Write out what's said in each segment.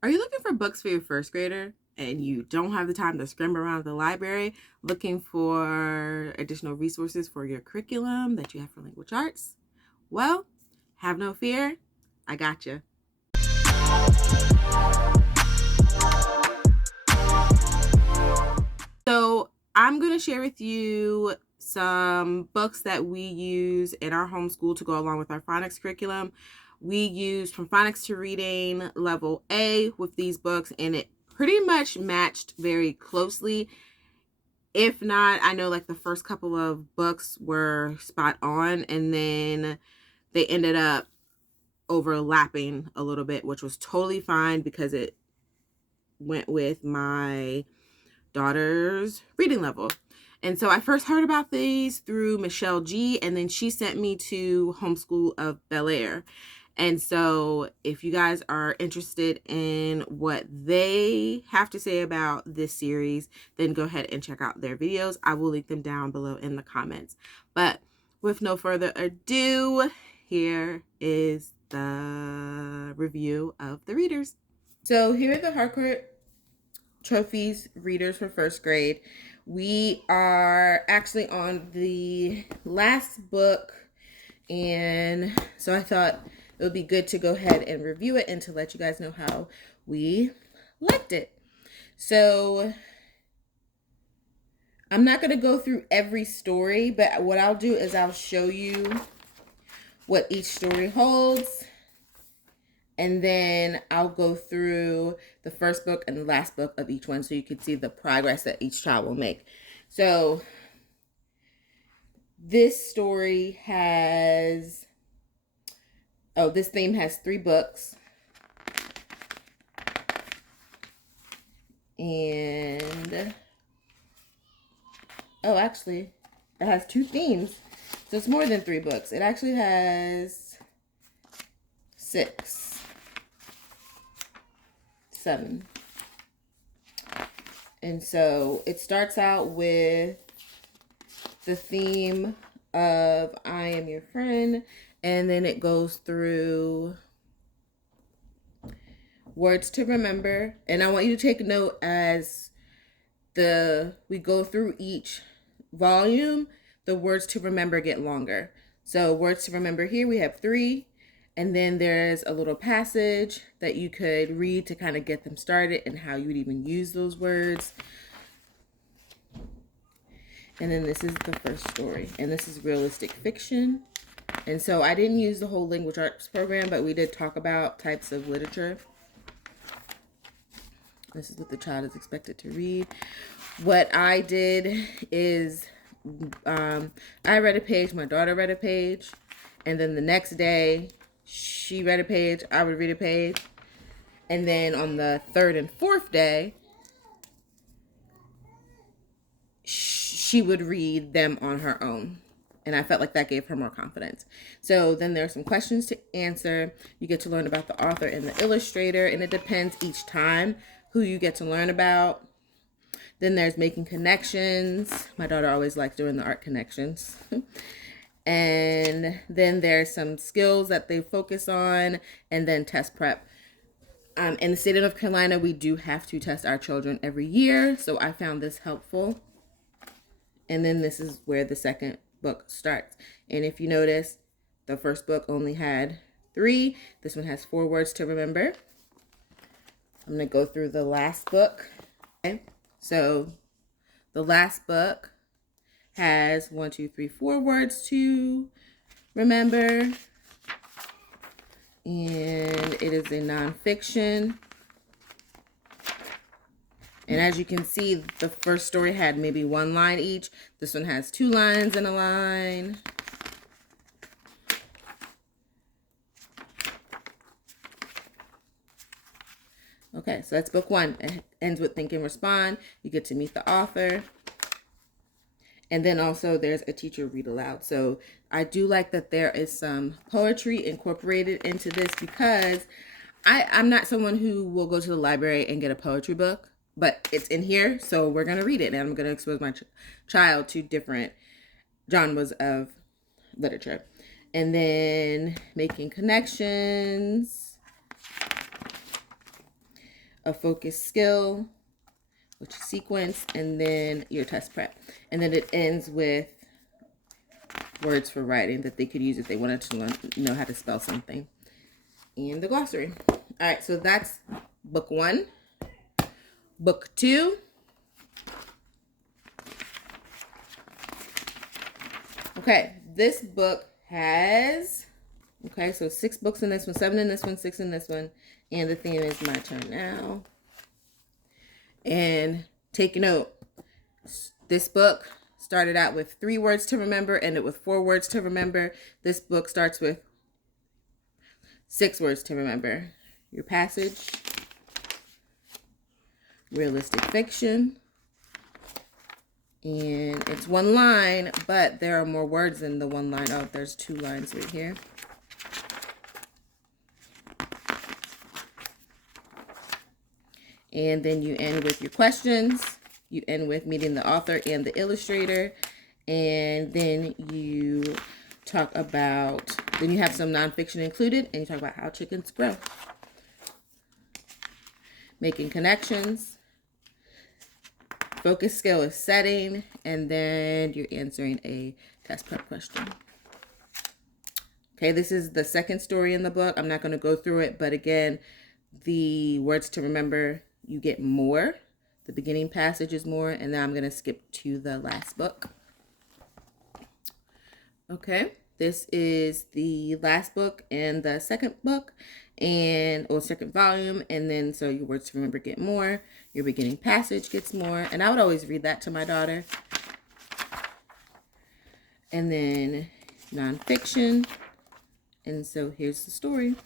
Are you looking for books for your first grader and you don't have the time to scramble around the library looking for additional resources for your curriculum that you have for language arts? Well, have no fear. I got you. So, I'm going to share with you some books that we use in our homeschool to go along with our phonics curriculum. We use From Phonics to Reading Level A with these books, and it pretty much matched very closely. If not, I know like the first couple of books were spot on, and then they ended up overlapping a little bit, which was totally fine because it went with my daughter's reading level. And so I first heard about these through Michelle G, and then she sent me to Homeschool of Bel Air. And so if you guys are interested in what they have to say about this series, then go ahead and check out their videos. I will link them down below in the comments. But with no further ado, here is the review of the readers. So here are the Harcourt Trophies readers for first grade. We are actually on the last book, and so I thought it would be good to go ahead and review it and to let you guys know how we liked it. So I'm not going to go through every story, but what I'll do is I'll show you what each story holds, and then I'll go through the first book and the last book of each one so you can see the progress that each child will make. So this story has, this theme has 3 books. And, actually, it has 2 themes. So it's more than 3 books. It actually has 6. 7. And so it starts out with the theme of I am your friend, and then it goes through words to remember. And I want you to take note as we go through each volume, the words to remember get longer. So words to remember here, we have 3. And then there's a little passage that you could read to kind of get them started and how you would even use those words. And then this is the first story. And this is realistic fiction. And so I didn't use the whole language arts program, but we did talk about types of literature. This is what the child is expected to read. What I did is I read a page, my daughter read a page, and then the next day, she read a page, I would read a page. And then on the 3rd and 4th day, she would read them on her own. And I felt like that gave her more confidence. So then there are some questions to answer. You get to learn about the author and the illustrator, and it depends each time who you get to learn about. Then there's making connections. My daughter always likes doing the art connections. And then there's some skills that they focus on, and then test prep. In the state of North Carolina, we do have to test our children every year, so I found this helpful. And then this is where the second book starts. And if you notice, the first book only had 3. This one has 4 words to remember. I'm going to go through the last book. Okay. So the last book has 1, 2, 3, 4 words to remember. And it is a nonfiction. And as you can see, the first story had maybe 1 line each. This one has 2 lines and a line. Okay, so that's book 1. It ends with think and respond. You get to meet the author. And then also there's a teacher read aloud. So I do like that there is some poetry incorporated into this because I'm not someone who will go to the library and get a poetry book, but it's in here. So we're going to read it, and I'm going to expose my child to different genres of literature. And then making connections. a focus skill, which is sequence, and then your test prep. And then it ends with words for writing that they could use if they wanted to know how to spell something. And the glossary. All right, so that's book 1. Book 2. Okay, this book has, okay, so 6 books in this one, 7 in this one, 6 in this one. And the theme is my turn now. And take note, this book started out with 3 words to remember, ended with 4 words to remember. This book starts with 6 words to remember. Your passage, realistic fiction, and it's 1 line, but there are more words than the 1 line. Oh, there's 2 lines right here. And then you end with your questions. You end with meeting the author and the illustrator. And then you talk about, then you have some nonfiction included, and you talk about how chickens grow. Making connections. Focus skill is setting. And then you're answering a test prep question. Okay, this is the second story in the book. I'm not going to go through it, but again, the words to remember, you get more. The beginning passage is more, and now I'm going to skip to the last book. Okay, this is the last book and the second book, or second volume, and then so your words to remember get more, your beginning passage gets more, and I would always read that to my daughter. And then nonfiction, and so here's the story.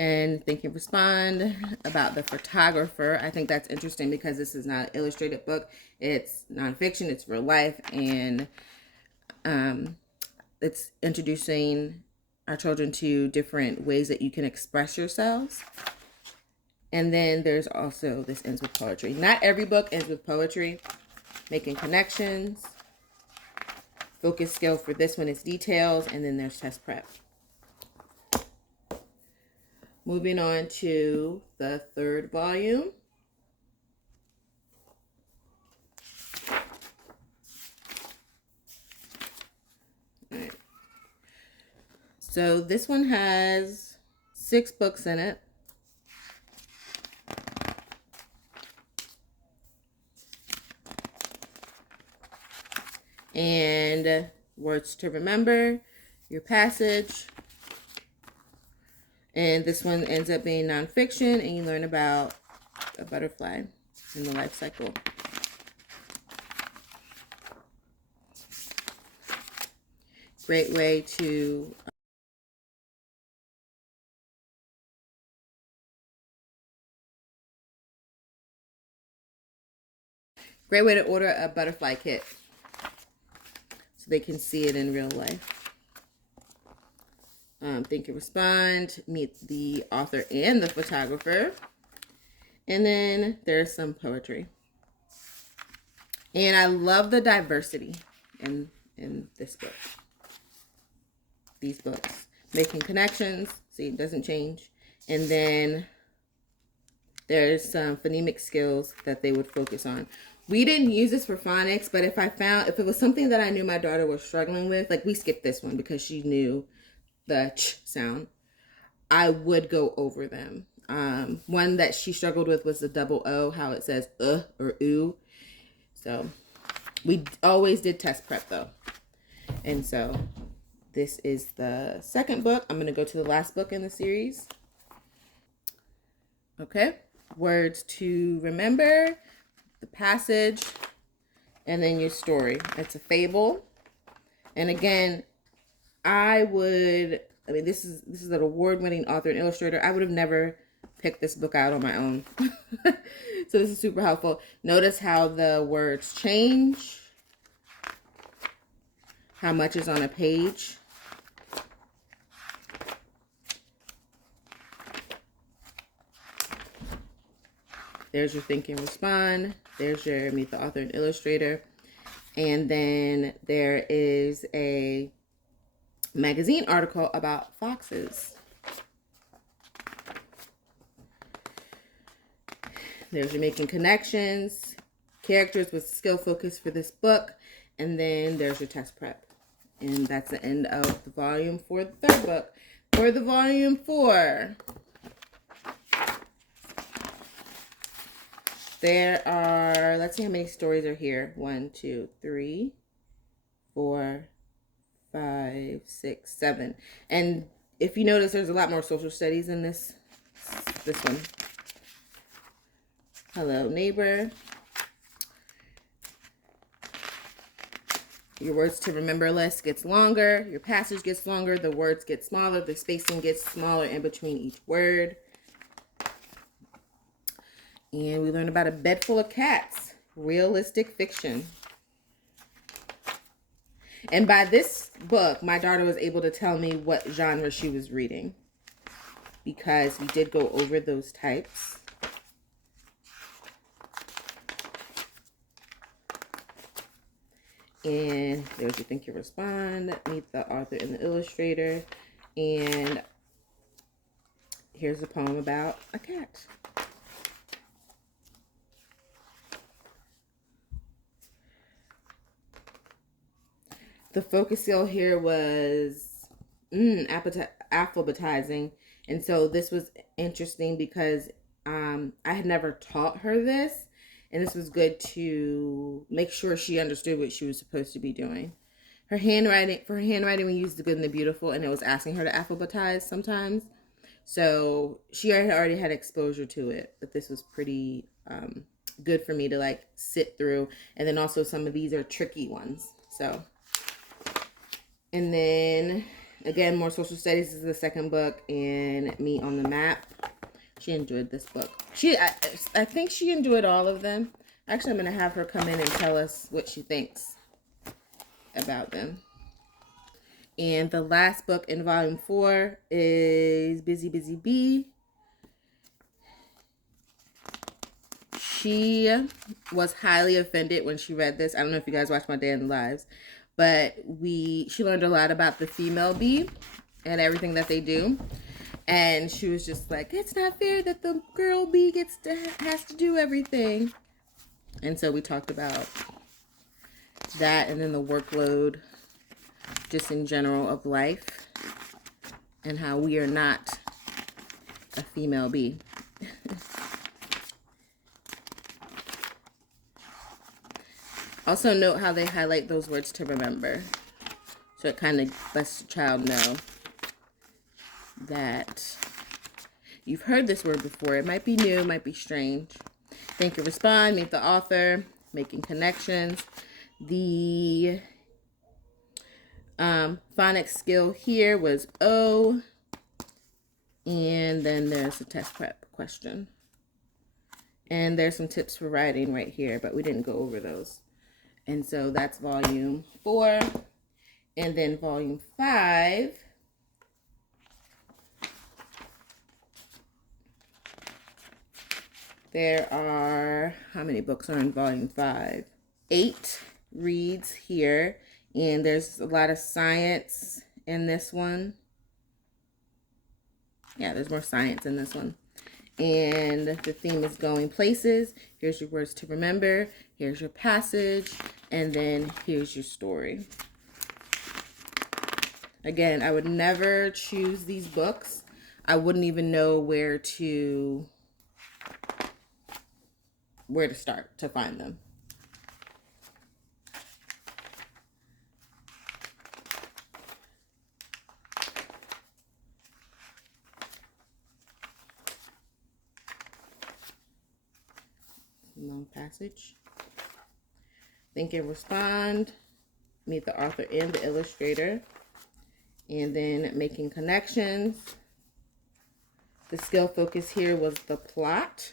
And think and respond about the photographer. I think that's interesting because this is not an illustrated book. It's nonfiction, it's real life, and it's introducing our children to different ways that you can express yourselves. And then there's also, this ends with poetry. Not every book ends with poetry. Making connections. Focus skill for this one is details, and then there's test prep. Moving on to the third volume. All right. So this one has 6 books in it. And words to remember, your passage. And this one ends up being nonfiction, and you learn about a butterfly in the life cycle. Great way to order a butterfly kit so they can see it in real life. Think and respond, meet the author and the photographer. And then there's some poetry. And I love the diversity in this book. These books. Making connections. See, it doesn't change. And then there's some phonemic skills that they would focus on. We didn't use this for phonics, but if it was something that I knew my daughter was struggling with, like we skipped this one because she knew the ch sound, I would go over them. One that she struggled with was the double O, how it says or oo. So we always did test prep though. And so this is the second book. I'm going to go to the last book in the series. Okay. Words to remember, the passage, and then your story. It's a fable. And again, this is an award-winning author and illustrator. I would have never picked this book out on my own. So this is super helpful. Notice how the words change, how much is on a page. There's your think and respond. There's your meet the author and illustrator. And then there is a magazine article about foxes. There's your making connections, characters with skill focus for this book, and then there's your test prep. And that's the end of the volume for the third book. For the volume 4, there are, let's see how many stories are here. 1, 2, 3, 4, 5, 6, 7. And if you notice, there's a lot more social studies in this one. Hello, neighbor. Your words to remember list gets longer. Your passage gets longer. The words get smaller. The spacing gets smaller in between each word. And we learned about a bed full of cats. Realistic fiction. And by this book, my daughter was able to tell me what genre she was reading, because we did go over those types. And there's your think, you respond, meet the author and the illustrator. And here's a poem about a cat. The focus skill here was alphabetizing. And so this was interesting because I had never taught her this. And this was good to make sure she understood what she was supposed to be doing. For her handwriting, we used the good and the beautiful, and it was asking her to alphabetize sometimes. So she already had exposure to it, but this was pretty good for me to like sit through. And then also some of these are tricky ones. So, and then again, more social studies is the second book, and Me on the Map. She enjoyed this book. I think she enjoyed all of them. Actually, I'm going to have her come in and tell us what she thinks about them. And the last book in volume 4 is Busy Busy Bee. She was highly offended when she read this. I don't know if you guys watch my day in the lives, but she learned a lot about the female bee and everything that they do. And she was just like, it's not fair that the girl bee has to do everything. And so we talked about that, and then the workload just in general of life, and how we are not a female bee. Also note how they highlight those words to remember. So it kind of lets the child know that you've heard this word before. It might be new, it might be strange. Think and respond, meet the author, making connections. The phonics skill here was O. And then there's a test prep question. And there's some tips for writing right here, but we didn't go over those. And so that's volume 4. And then volume 5. There are, how many books are in volume 5? 8 reads here. And there's a lot of science in this one. Yeah, there's more science in this one. And the theme is going places. Here's your words to remember. Here's your passage. And then here's your story. Again, I would never choose these books. I wouldn't even know where to start to find them. Long passage. Think and respond. Meet the author and the illustrator. And then making connections. The skill focus here was the plot.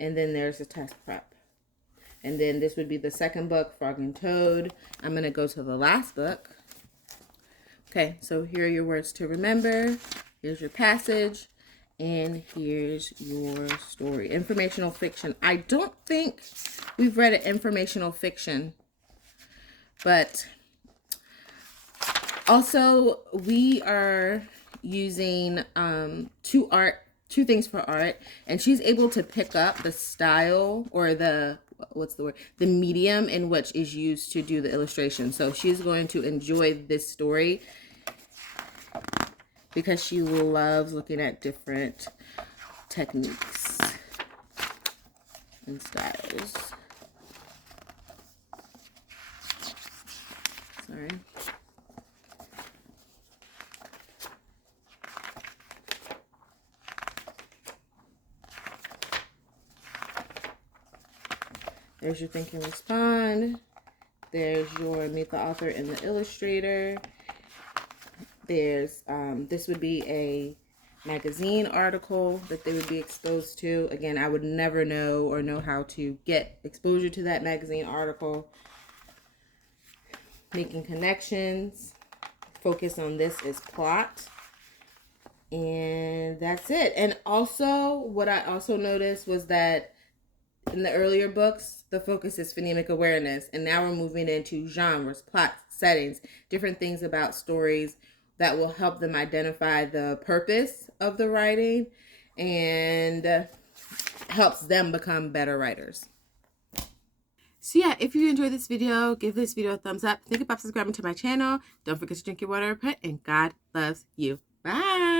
And then there's a test prep. And then this would be the second book, Frog and Toad. I'm going to go to the last book. Okay, so here are your words to remember. Here's your passage. And here's your story. Informational fiction. I don't think we've read an informational fiction, but also we are using two things for art, and she's able to pick up the style, or the the medium in which is used to do the illustration. So she's going to enjoy this story because she loves looking at different techniques and styles. Sorry. There's your think and respond. There's your meet the author and the illustrator. There's this would be a magazine article that they would be exposed to. Again, I would never know how to get exposure to that magazine article. Making connections. Focus on this is plot. And that's it. And also, what I also noticed was that in the earlier books, the focus is phonemic awareness. And now we're moving into genres, plots, settings, different things about stories that will help them identify the purpose of the writing and helps them become better writers. So yeah, if you enjoyed this video, give this video a thumbs up. Think about subscribing to my channel. Don't forget to drink your water, and God loves you. Bye.